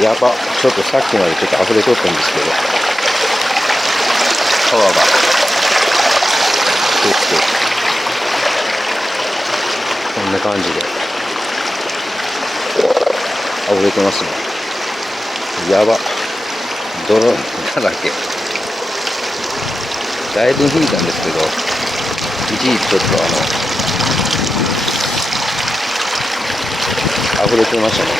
やば、ちょっとさっきまでちょっと溢れとったんですけど、川が結構こんな感じで溢れてますね。やば、泥だらけ。だいぶ引いたんですけど、一時ちょっと溢れてましたね。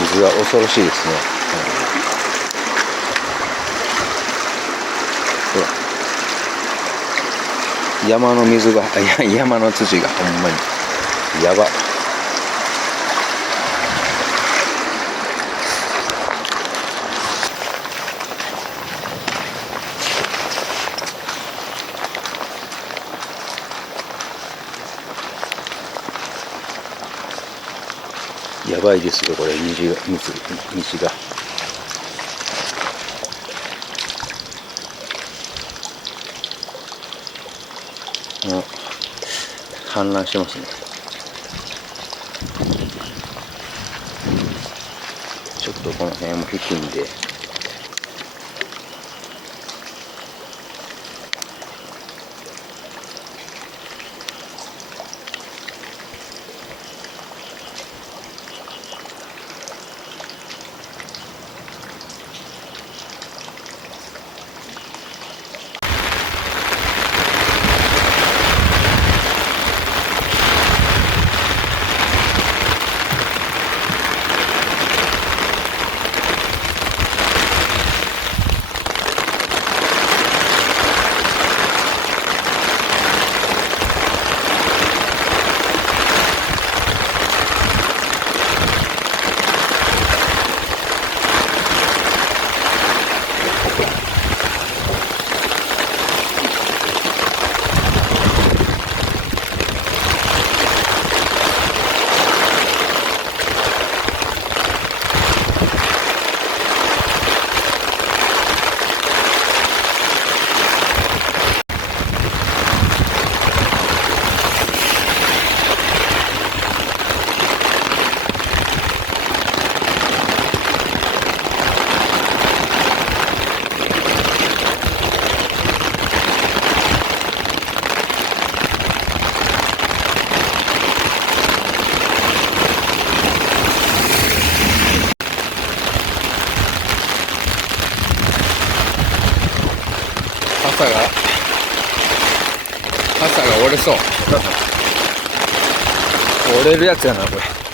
水は恐ろしいですね。山の水が、山の土がほんまにやば。やばいですよ、これ、道が。もう氾濫してますね。ちょっとこの辺も低いんで、傘が折れそう。折れるやつやな、これ。